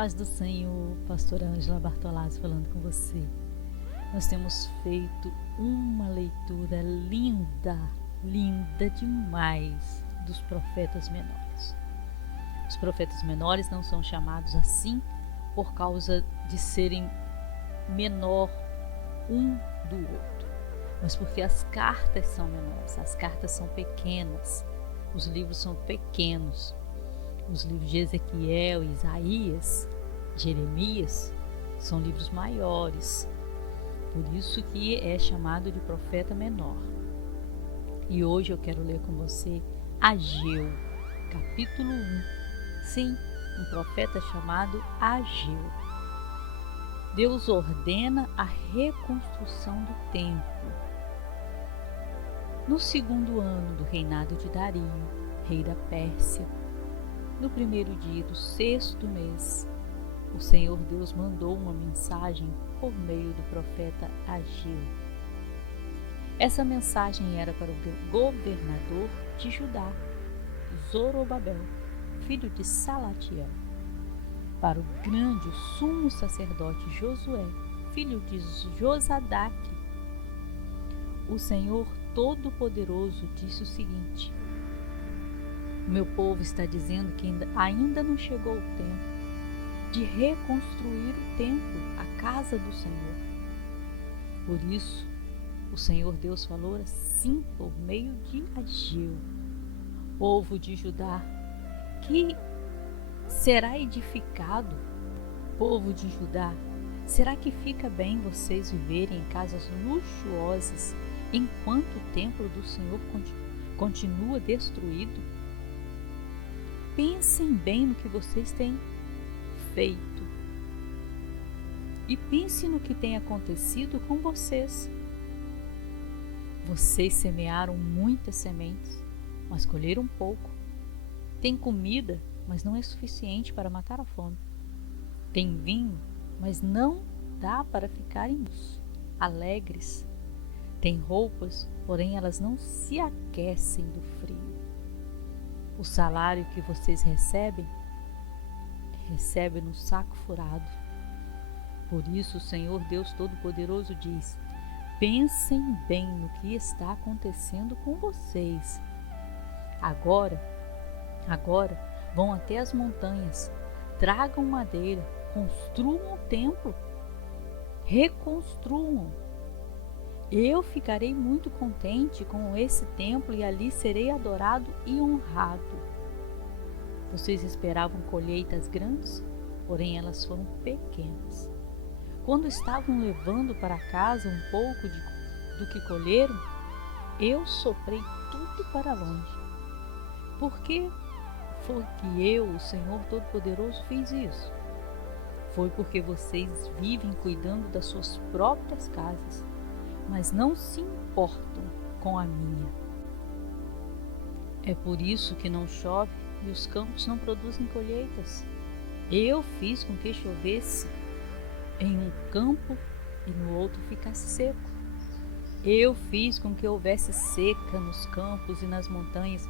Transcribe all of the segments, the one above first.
Paz do Senhor, pastora Ângela Bartolazzi falando com você. Nós temos feito uma leitura linda, linda demais dos profetas menores. Os profetas menores não são chamados assim por causa de serem menor um do outro, mas porque as cartas são menores, as cartas são pequenas, os livros são pequenos. Os livros de Ezequiel, Isaías, Jeremias são livros maiores, por isso que é chamado de profeta menor. E hoje eu quero ler com você Ageu, capítulo 1. Sim, um profeta chamado Ageu. Deus ordena a reconstrução do templo. No segundo ano do reinado de Dario, rei da Pérsia, no primeiro dia do sexto mês, o Senhor Deus mandou uma mensagem por meio do profeta Ageu. Essa mensagem era para o governador de Judá, Zorobabel, filho de Salatiel, para o grande sumo sacerdote Josué, filho de Josadaque. O Senhor Todo-Poderoso disse o seguinte: meu povo está dizendo que ainda não chegou o tempo de reconstruir o templo, a casa do Senhor. Por isso, o Senhor Deus falou assim por meio de Ageu: povo de Judá, que será edificado, povo de Judá, será que fica bem vocês viverem em casas luxuosas enquanto o templo do Senhor continua destruído? Pensem bem no que vocês têm feito e pense no que tem acontecido com vocês. Vocês semearam muitas sementes, mas colheram pouco. Tem comida, mas não é suficiente para matar a fome. Tem vinho, mas não dá para ficarem alegres. Tem roupas, porém elas não se aquecem do frio. O salário que vocês recebem no saco furado. Por isso o Senhor Deus Todo-Poderoso diz: pensem bem no que está acontecendo com vocês. Agora, vão até as montanhas, tragam madeira, construam o templo, reconstruam. Eu ficarei muito contente com esse templo e ali serei adorado e honrado. Vocês esperavam colheitas grandes, porém elas foram pequenas. Quando estavam levando para casa um pouco do que colheram, eu soprei tudo para longe. Por que foi que eu, o Senhor Todo-Poderoso, fiz isso? Foi porque vocês vivem cuidando das suas próprias casas, mas não se importam com a minha. É por isso que não chove e os campos não produzem colheitas. Eu fiz com que chovesse em um campo e no outro ficasse seco. Eu fiz com que houvesse seca nos campos e nas montanhas,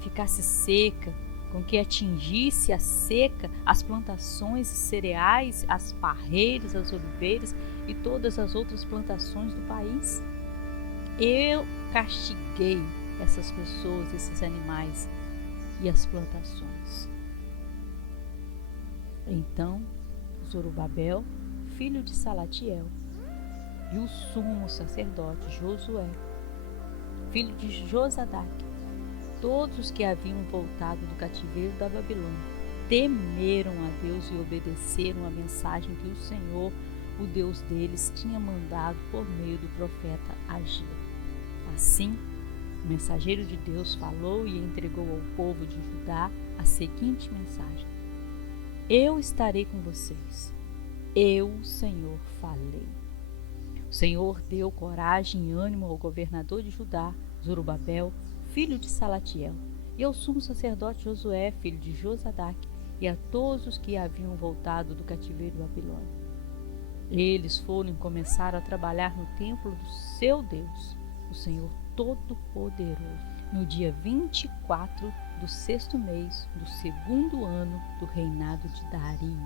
ficasse seca, com que atingisse a seca as plantações de cereais, as parreiras, as oliveiras e todas as outras plantações do país. Eu castiguei essas pessoas, esses animais e as plantações. Então, Zorobabel, filho de Salatiel, e o sumo sacerdote Josué, filho de Josadaque, todos os que haviam voltado do cativeiro da Babilônia, temeram a Deus e obedeceram a mensagem que o Senhor, o Deus deles, tinha mandado por meio do profeta Ageu. Assim, o mensageiro de Deus falou e entregou ao povo de Judá a seguinte mensagem: eu estarei com vocês. Eu, Senhor, falei. O Senhor deu coragem e ânimo ao governador de Judá, Zorobabel, filho de Salatiel, e ao sumo sacerdote Josué, filho de Josadaque, e a todos os que haviam voltado do cativeiro babilônico. Eles foram e começaram a trabalhar no templo do seu Deus, o Senhor Todo-Poderoso, no dia 24 do sexto mês do segundo ano do reinado de Dario.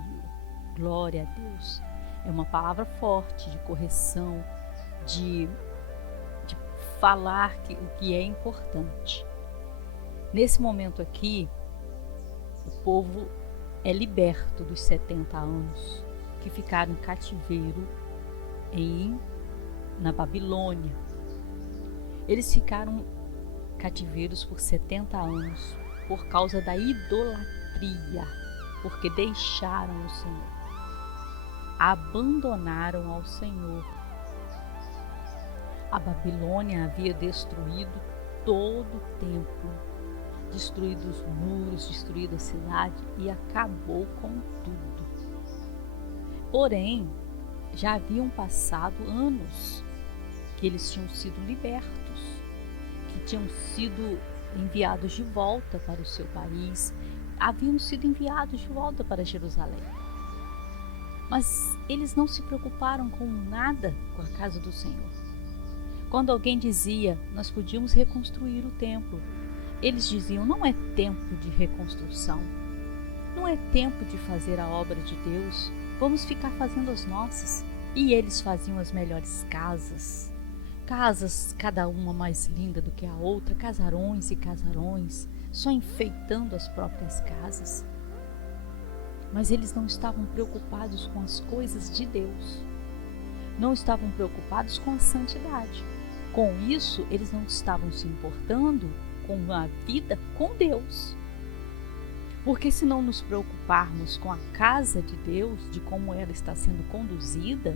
glória a Deus. É uma palavra forte de correção, de falar o que é importante. Nesse momento aqui, o povo é liberto dos 70 anos que ficaram em cativeiro na Babilônia. Eles ficaram cativeiros por 70 anos por causa da idolatria, porque deixaram o Senhor, abandonaram ao Senhor. A Babilônia havia destruído todo o templo, destruído os muros, destruído a cidade e acabou com tudo. Porém, já haviam passado anos que eles tinham sido libertos, que tinham sido enviados de volta para o seu país, haviam sido enviados de volta para Jerusalém. Mas eles não se preocuparam com nada com a casa do Senhor. Quando alguém dizia, nós podíamos reconstruir o templo, eles diziam, não é tempo de reconstrução, não é tempo de fazer a obra de Deus, vamos ficar fazendo as nossas. E eles faziam as melhores casas, cada uma mais linda do que a outra, casarões e casarões, só enfeitando as próprias casas. Mas eles não estavam preocupados com as coisas de Deus, não estavam preocupados com a santidade. Com isso, eles não estavam se importando com a vida com Deus. Porque se não nos preocuparmos com a casa de Deus, de como ela está sendo conduzida,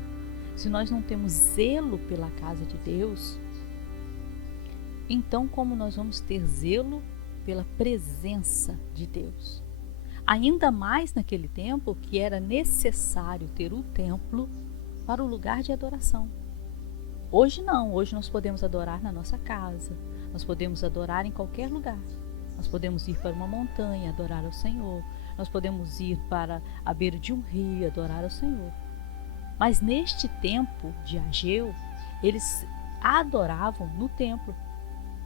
se nós não temos zelo pela casa de Deus, então como nós vamos ter zelo pela presença de Deus? Ainda mais naquele tempo que era necessário ter o templo para o lugar de adoração. Hoje não, hoje nós podemos adorar na nossa casa, nós podemos adorar em qualquer lugar. Nós podemos ir para uma montanha, adorar ao Senhor. Nós podemos ir para a beira de um rio, adorar ao Senhor. Mas neste tempo de Ageu, eles adoravam no templo.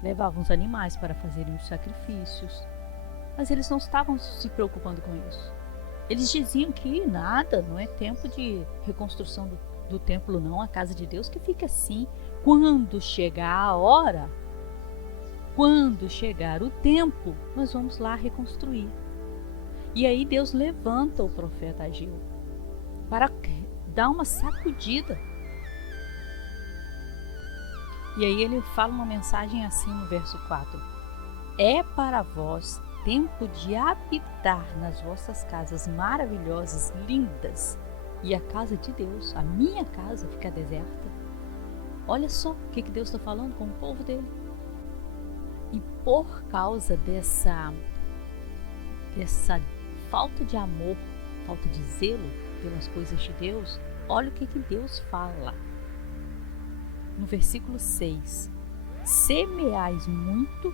Levavam os animais para fazerem os sacrifícios. Mas eles não estavam se preocupando com isso. Eles diziam que nada, não é tempo de reconstrução do templo não, a casa de Deus, que fica assim. Quando chegar a hora, quando chegar o tempo, nós vamos lá reconstruir. E aí Deus levanta o profeta Ageu para dar uma sacudida. E aí ele fala uma mensagem assim no verso 4. É para vós tempo de habitar nas vossas casas maravilhosas, lindas, e a casa de Deus, a minha casa, fica deserta. Olha só o que Deus está falando com o povo dele. E por causa dessa falta de amor, falta de zelo pelas coisas de Deus, olha o que Deus fala. No versículo 6. Semeais muito,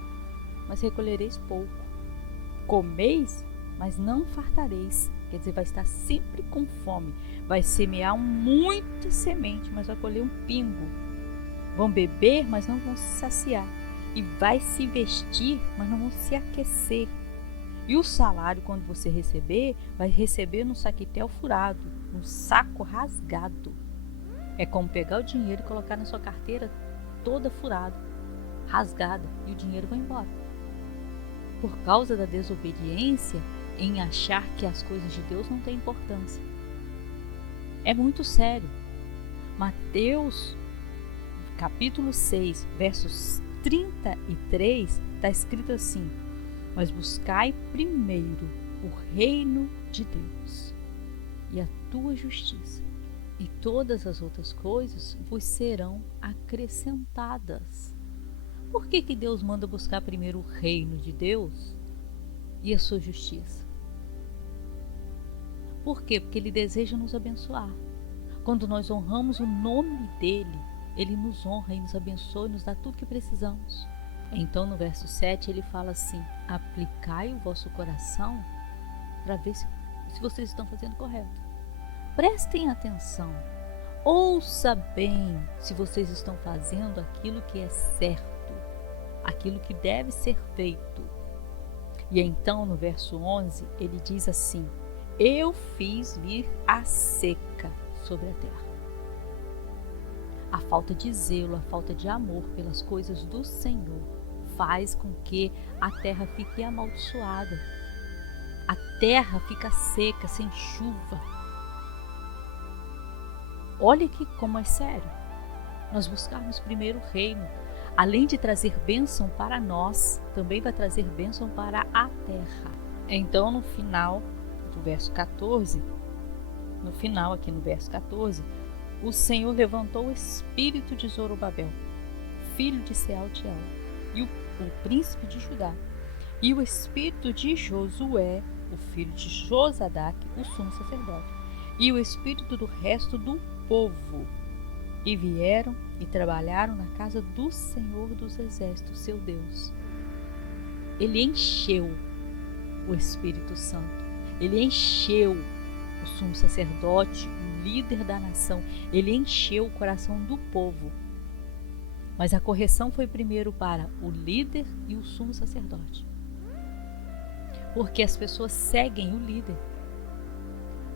mas recolhereis pouco. Comeis, mas não fartareis. Quer dizer, vai estar sempre com fome. Vai semear muita semente, mas vai colher um pingo. Vão beber, mas não vão se saciar. E vai se vestir, mas não vão se aquecer. E o salário, quando você receber, vai receber num saquitel furado, num saco rasgado. É como pegar o dinheiro e colocar na sua carteira toda furada, rasgada, e o dinheiro vai embora. Por causa da desobediência em achar que as coisas de Deus não têm importância. É muito sério. Mateus, capítulo 6, versos 33, está escrito assim: mas buscai primeiro o reino de Deus e a tua justiça, e todas as outras coisas vos serão acrescentadas. Por que Deus manda buscar primeiro o reino de Deus e a sua justiça? Por quê? Porque Ele deseja nos abençoar. Quando nós honramos o nome dEle, Ele nos honra e nos abençoa e nos dá tudo que precisamos. Então no verso 7 ele fala assim: aplicai o vosso coração para ver se vocês estão fazendo correto. Prestem atenção, ouça bem se vocês estão fazendo aquilo que é certo, aquilo que deve ser feito. E então no verso 11 ele diz assim: eu fiz vir a seca sobre a terra. A falta de zelo, a falta de amor pelas coisas do Senhor faz com que a terra fique amaldiçoada. A terra fica seca, sem chuva. Olha aqui como é sério. Nós buscarmos primeiro o reino, além de trazer bênção para nós, também vai trazer bênção para a terra. Então, no final do verso 14, aqui no verso 14, o Senhor levantou o espírito de Zorobabel, filho de Sealtiel, e o príncipe de Judá, e o espírito de Josué, o filho de Josadac, o sumo sacerdote, e o espírito do resto do povo, e vieram e trabalharam na casa do Senhor dos Exércitos, seu Deus. Ele encheu o Espírito Santo, ele encheu o sumo sacerdote, o líder da nação, ele encheu o coração do povo. Mas a correção foi primeiro para o líder e o sumo sacerdote, porque as pessoas seguem o líder.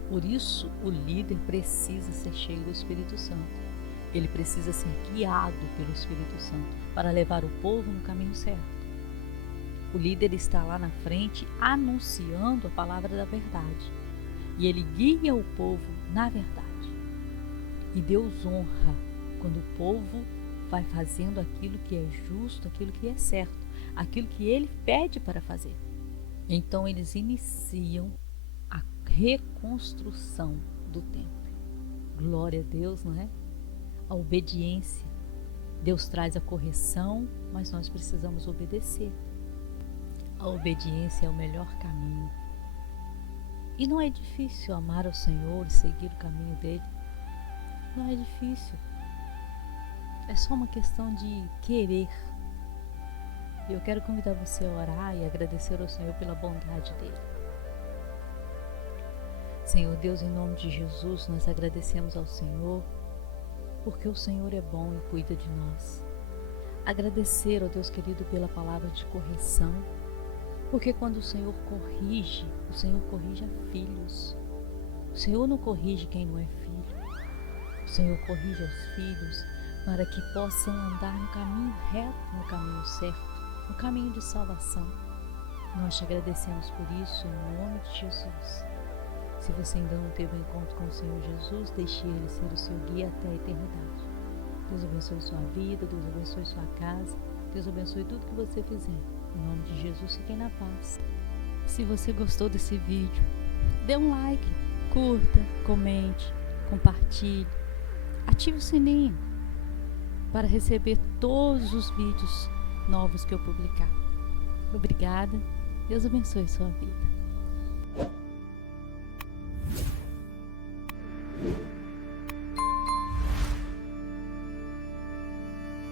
Por isso, o líder precisa ser cheio do Espírito Santo. Ele precisa ser guiado pelo Espírito Santo para levar o povo no caminho certo. O líder está lá na frente anunciando a palavra da verdade. E ele guia o povo na verdade. E Deus honra quando o povo vai fazendo aquilo que é justo, aquilo que é certo, aquilo que ele pede para fazer. Então eles iniciam a reconstrução do templo. Glória a Deus, não é? A obediência. Deus traz a correção, mas nós precisamos obedecer. A obediência é o melhor caminho. E não é difícil amar ao Senhor e seguir o caminho dele. Não é difícil. É só uma questão de querer. E eu quero convidar você a orar e agradecer ao Senhor pela bondade dele. Senhor Deus, em nome de Jesus, nós agradecemos ao Senhor, porque o Senhor é bom e cuida de nós. Agradecer, ó Deus querido, pela palavra de correção, porque quando o Senhor corrige a filhos. O Senhor não corrige quem não é filho. O Senhor corrige aos filhos para que possam andar no caminho reto, no caminho certo, no caminho de salvação. Nós te agradecemos por isso, em nome de Jesus. Se você ainda não teve um encontro com o Senhor Jesus, deixe Ele ser o seu guia até a eternidade. Deus abençoe sua vida, Deus abençoe sua casa, Deus abençoe tudo que você fizer. Em nome de Jesus, fiquem na paz. Se você gostou desse vídeo, dê um like, curta, comente, compartilhe, ative o sininho para receber todos os vídeos novos que eu publicar. Obrigada, Deus abençoe sua vida.